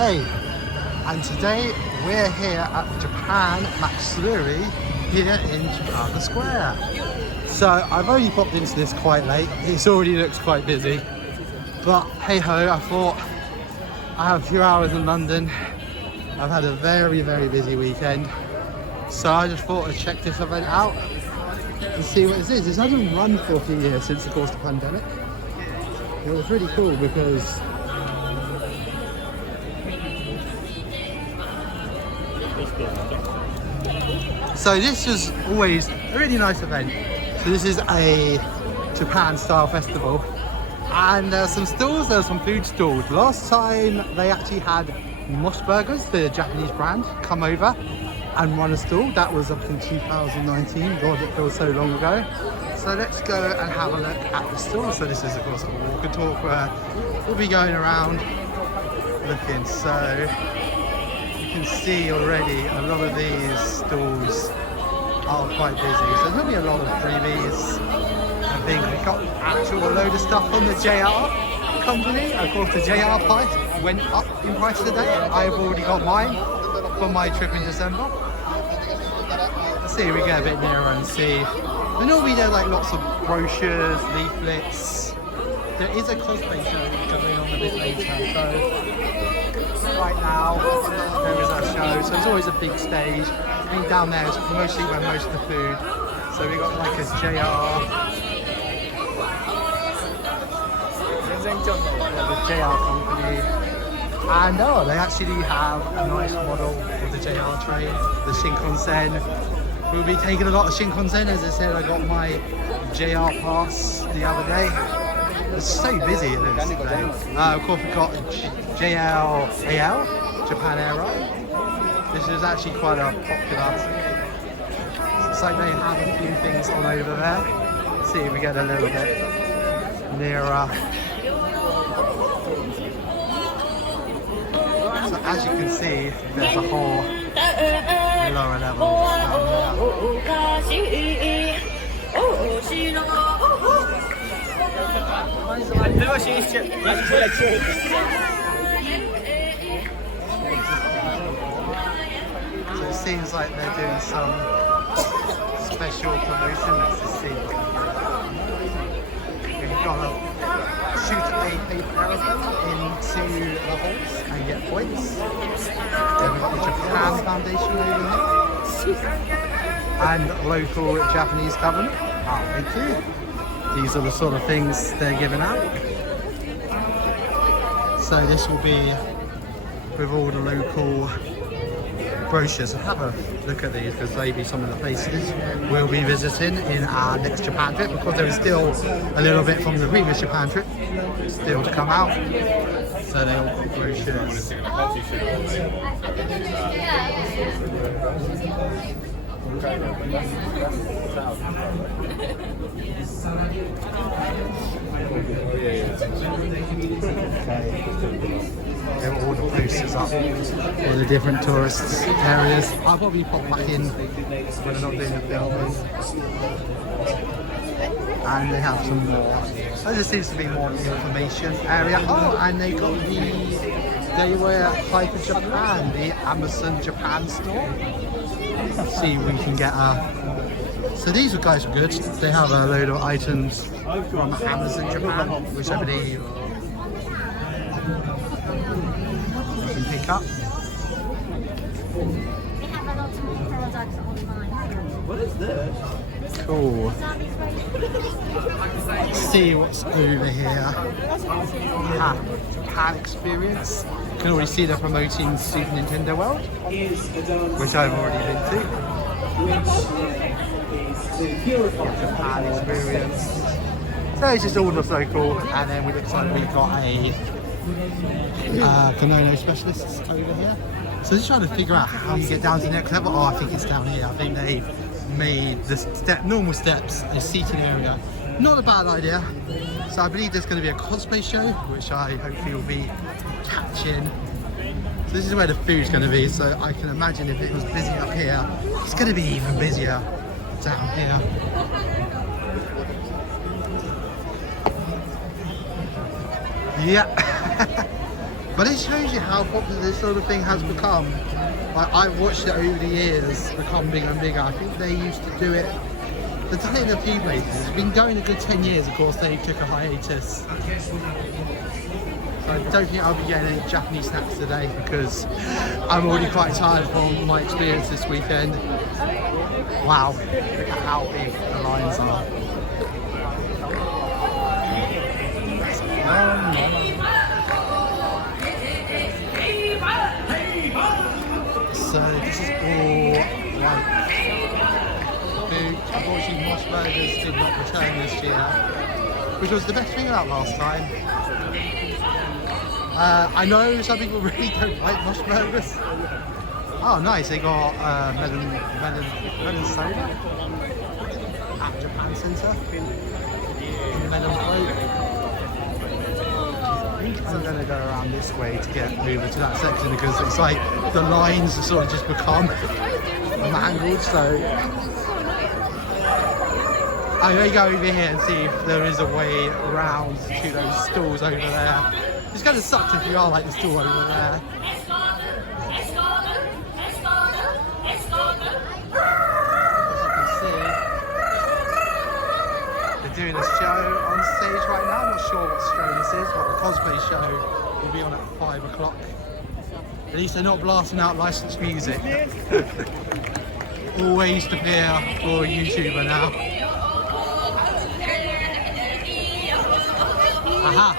Hey, and today we're here at Japan Matsuri here in Trafalgar Square. So I've only popped into this quite late. It already looks quite busy, but hey ho, I thought I have a few hours in London. I've had a very busy weekend, so I just thought I'd check this event out and see what this is. It's hasn't run for a few years since of course the pandemic. It was really cool because so this was always a really nice event. So this is a Japan style festival, and there's some stalls, there's some food stalls. Last time they actually had Moss Burgers, the Japanese brand, come over and run a stall. That was up in 2019. God, it feels so long ago. So let's go and have a look at the stall. So this is of course a walk and talk where we'll be going around looking. So you can see already a lot of these stalls are quite busy. So there's going to be a lot of freebies. I think we got actual load of stuff on the JR company. Of course the JR price went up in price today. I've already got mine for my trip in December. Let's see if we get a bit nearer and see. And normally there's like lots of brochures, leaflets. There is a cosplay show going on a bit later. So right now there is our show. So there's always a big stage. I think down there is mostly where most of the food. So we got like a JR. The JR company, and oh, they actually have a nice model of the JR train, the Shinkansen. We'll be taking a lot of Shinkansen. As I said, I got my JR pass the other day. It's so busy it is today. Of course we've got JLAL, Japan Aero. This is actually quite a popular. It's like they have a few things on over there. Let's see if we get a little bit nearer. So as you can see, there's a whole lower level down here. So it seems like they're doing some special promotions to see. We've got a shoot a paper aeroplane into the holes and get points. Then we've got the Japan Foundation over here. And local Japanese government. Oh, thank you. These are the sort of things they're giving out. So this will be with all the local brochures. Have a look at these because maybe some of the places we'll be visiting in our next Japan trip, because there is still a little bit from the previous Japan trip still to come out. So they all got brochures. There were all the posters up for the different tourist areas. I'll probably pop back in when I'm not doing the filming. And they have some more. So there seems to be more information area. Oh, and they got they were Hyper Japan, the Amazon Japan store. Let's see if we can get a. So these guys are good. They have a load of items from Amazon Japan, which I believe you can pick up. We have a lot more products online. What is this? Cool. Let's see what's over here. Japan Experience. You can already see they're promoting Super Nintendo World, which I've already been to. Japan Experience. So it's just all just local, and then we looks like we've got a kimono specialist over here. So just trying to figure out how you get down to the next level. Oh, I think it's down here. I think they made the normal steps a seating area. Not a bad idea. So I believe there's going to be a cosplay show, which I hopefully will be catching. So this is where the food's going to be. So I can imagine if it was busy up here, it's going to be even busier down here. Yeah. But it shows you how popular this sort of thing has become. Like, I've watched it over the years become bigger and bigger. I think they used to do it, they've done it in a few places. It's been going a good 10 years, of course they took a hiatus. So I don't think I'll be getting any Japanese snacks today because I'm already quite tired from my experience this weekend. Wow, look at how big the lines are. So this is all like food. Unfortunately, Mosh Burgers did not return this year, which was the best thing about last time. I know some people really don't like Mosh Burgers. Oh, nice! They got melon soda at Japan Center. Melon float. I'm going to go around this way to get over to that section because it's like the lines have sort of just become mangled. So I'm going to go over here and see if there is a way around to those stalls over there. It's going to suck if you are like the stall over there. Doing a show on stage right now. I'm not sure what show this is, but the cosplay show will be on at 5 o'clock. At least they're not blasting out licensed music. Always to fear for a YouTuber now. Aha!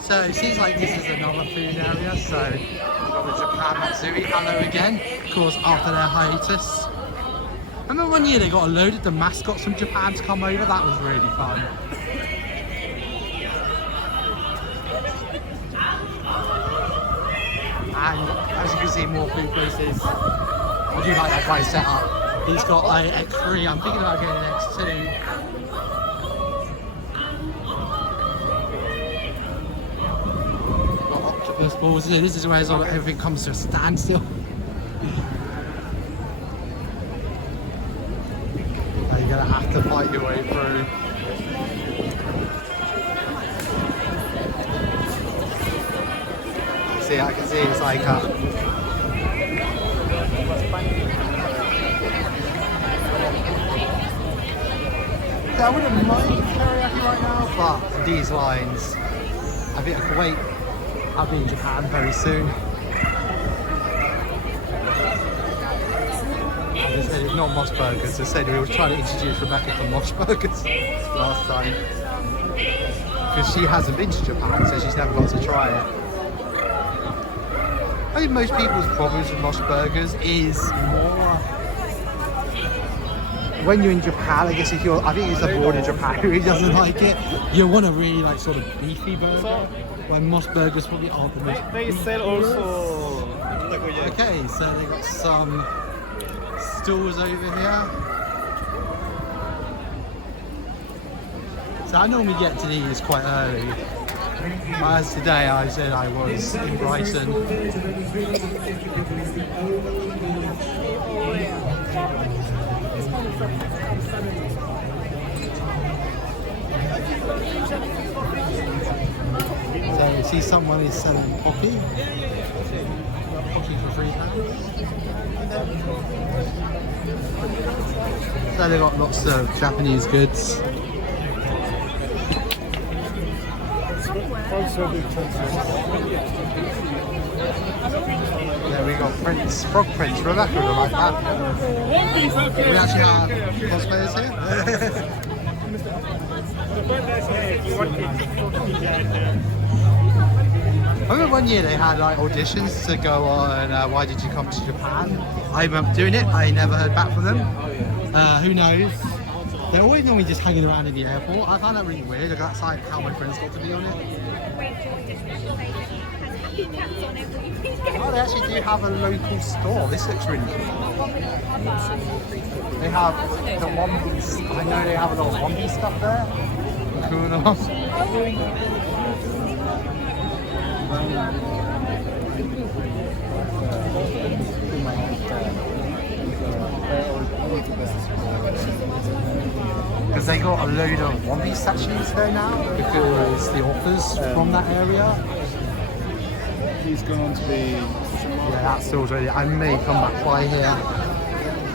So it seems like this is another food area, so the Japan Matsuri, hello again, of course after their hiatus. I remember one year they got a load of the mascots from Japan to come over, that was really fun. And as you can see, more food places. I do like that guy's setup. He's got like X3, I'm thinking about getting an X2. Balls. This is where everything comes to a standstill. You're gonna have to fight your way through. See, I can see it's like I wouldn't mind teriyaki right now, but these lines, I think I can wait. I'll be in Japan very soon. They said it's not Mosh Burgers. They said we were trying to introduce Rebecca to Mosh Burgers last time. Because she hasn't been to Japan, so she's never got to try it. I think most people's problems with Mosh Burgers is more when you're in Japan. I guess if you're, I think it's abroad in Japan who really doesn't like it. You want a really like sort of beefy burger. When Mosh Burgers probably are the most. They sell also takoyaki. Okay, so they got some stalls over here. So I normally get to these quite early. As today I said I was in Brighton. So you see someone is selling pocky. Pocky for £3. So they've got lots of Japanese goods. Yeah, we got prints, frog prints. Rebecca would like that. We actually have cosplayers here. I remember one year they had like auditions to go on Why Did You Come to Japan? I remember doing it, I never heard back from them. Who knows? They're always normally just hanging around in the airport. I find that really weird. That's like how my friends got to be on it. Oh, they actually do have a local store. This looks really cool. They have the One Piece. I know they have a lot of One Piece stuff there. Cool enough. Because they got a load of One Piece statues there now because the authors from that area. He's gone on to be. Yeah, that stall's ready. I may come back by here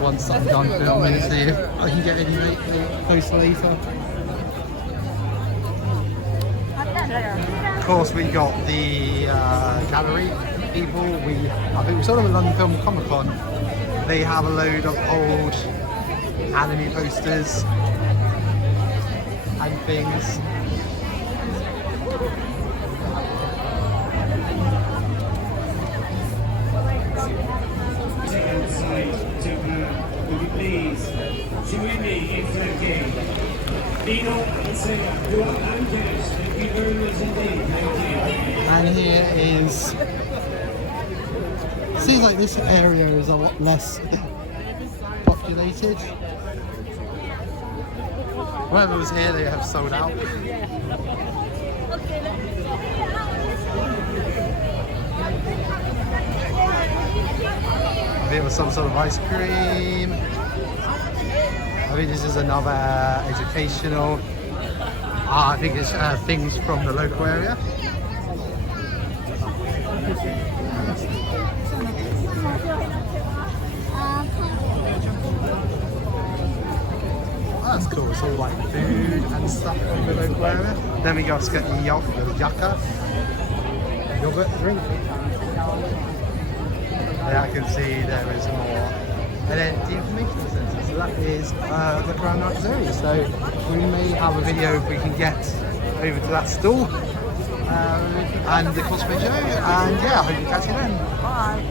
once I'm done filming, see if I can get any closer later. Of course, we got the gallery people. I think we saw them at London Film Comic Con. They have a load of old anime posters and things. And here is, seems like this area is a lot less populated. Whoever was here, they have sold out. I think it was some sort of ice cream. I think this is another educational. I think it's things from the local area. Oh, that's cool. It's all like food and stuff from the local area. Then we go to get the yaka yogurt drink. Yeah, I can see there is more. And then the information centre, so that is the Japan Matsuri. So we may have a video if we can get over to that stall and the cosplay show. And yeah, I hope you catch you then. Bye.